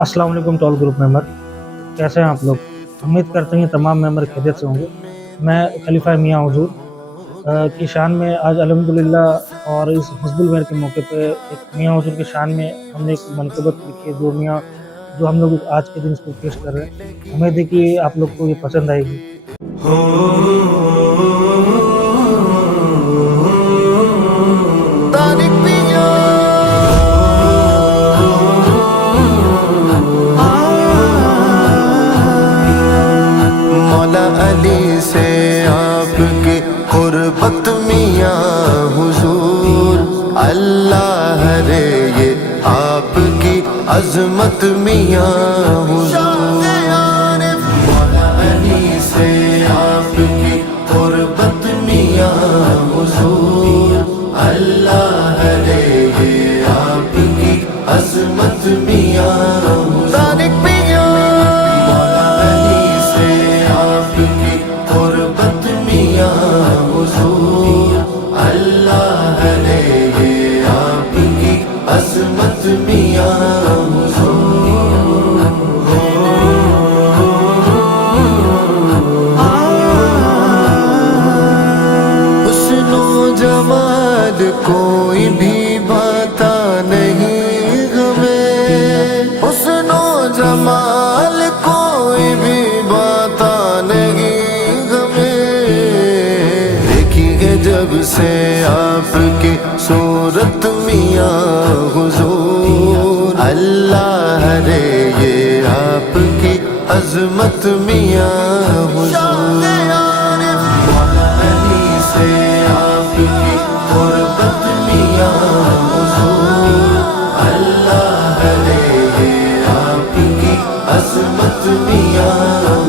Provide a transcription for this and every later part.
अस्सलाम वालेकुम to all group member. कैसे हैं आप लोग? उम्मीद करते हैं तमाम मेंबर खैरियत से होंगे। मैं खलीफा मियाँ हुजूर की शान में आज अल्हम्दुलिल्लाह और इस हिज़्बुल महर के मौके पे एक मियाँ हुजूर की शान में हमने एक मनक़बत लिखी है जो हम लोग आज के दिन इसको पेश कर रहे हैं। उम्मीद है कि आप लोग को ये पसंद आएगी। मौला अली से आपकी कुर्बत मियाँ हुजूर, अल्लाह रे ये आपकी अजमत मियाँ हुजूर। मौला अली से आपकी कुर्बत मियाँ हुजूर, अल्लाह रे ये आपकी अजमत मियाँ हुजूर। अल्लाह रे ये आपकी अज़मत मियाँ हुजूर। हुस्नो जमाल कोई भी भाता नहीं हमें, हुस्नो जमाल कोई भी भाता नहीं जब से आपकी सूरत मियाँ हुजूर, अल्लाह रे ये आपकी अज़मत मियाँ हुजूर। मौला अली से आपकी कुर्बत मियाँ हुजूर, अल्लाह रे ये आपकी अज़मत मियाँ हुजूर।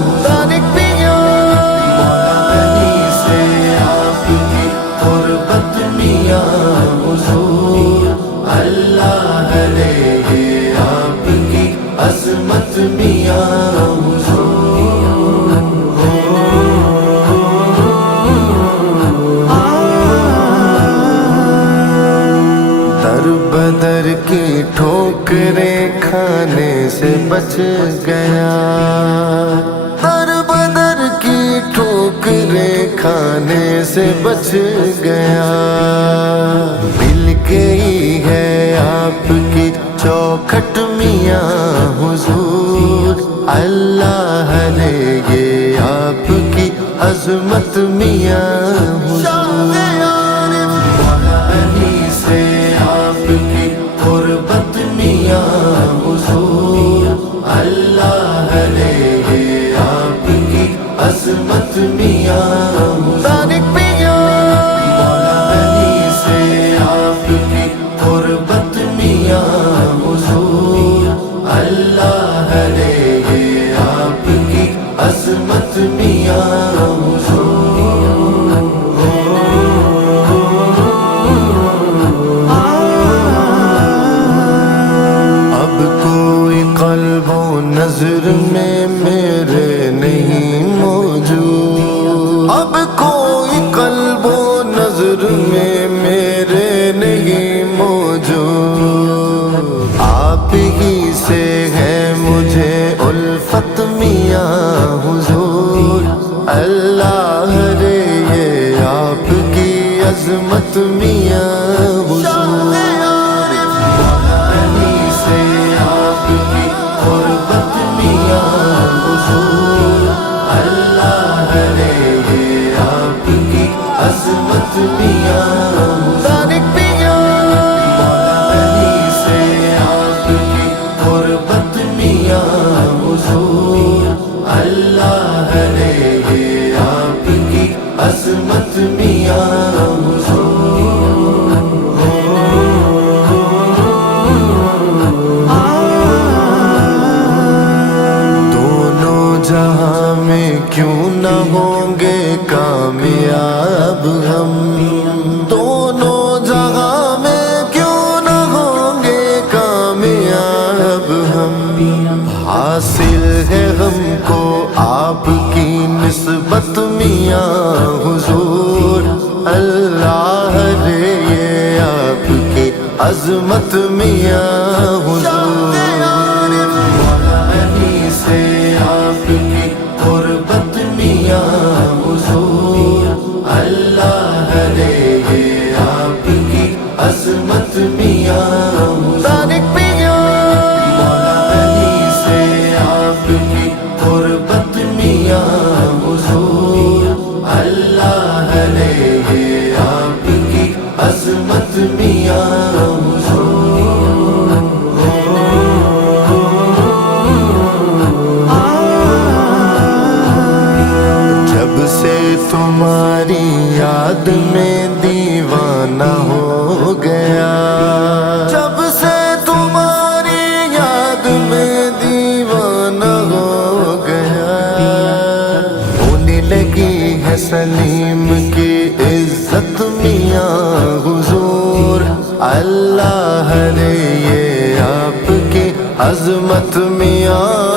हुजूर, अल्लाह रे ये आपकी अज़मत मियाँ हुजूर। दर बदर की ठोकरें खाने से बच गया, दर बदर की ठोकरें खाने से बच गया। मिल गई है आपकी चौखट मियाँ हुजूर, अल्लाह रे ये आपकी अज़मत मियाँ हुजूर। मौला अली से आपकी कुर्बत मियाँ हुजूर, अल्लाह रे ये आपकी अज़मत मियाँ हुजूर। मौला अली से आपकी कुर्बत मियाँ हुजूर, अल्लाह रे ये आपकी अज़मत मियाँ हुजूर। अब कोई क़ल्बो नज़र में मेरे नहीं मौजूद, अब कोई क़ल्बो नज़र में मेरे नहीं मौजूद। आप ही से है मुझे उल्फत मियाँ हुजूर, अल्लाह रे ये आपकी अज़मत मियाँ हुजूर। अज़मत मियाँ मौला अली से आपकी कुर्बत मियाँ हुजूर, अल्लाह रे ये आपकी अज़मत मियाँ हुजूर। दोनों जहां में क्यों न होंगे कामयाब हम, दोनों जगह में क्यों न होंगे कामयाब हम। हासिल है हमको आपकी निस्बत मियाँ हुजूर, अल्लाह रे ये आपकी अज़मत मियाँ हुजूर। یاد میں دیوانہ ہو گیا، جب سے تمہاری یاد میں دیوانہ ہو گیا، ہونے لگی ہے سلیم کی عزت میاں حضور، اللہ ہے یہ آپ کی عظمت میاں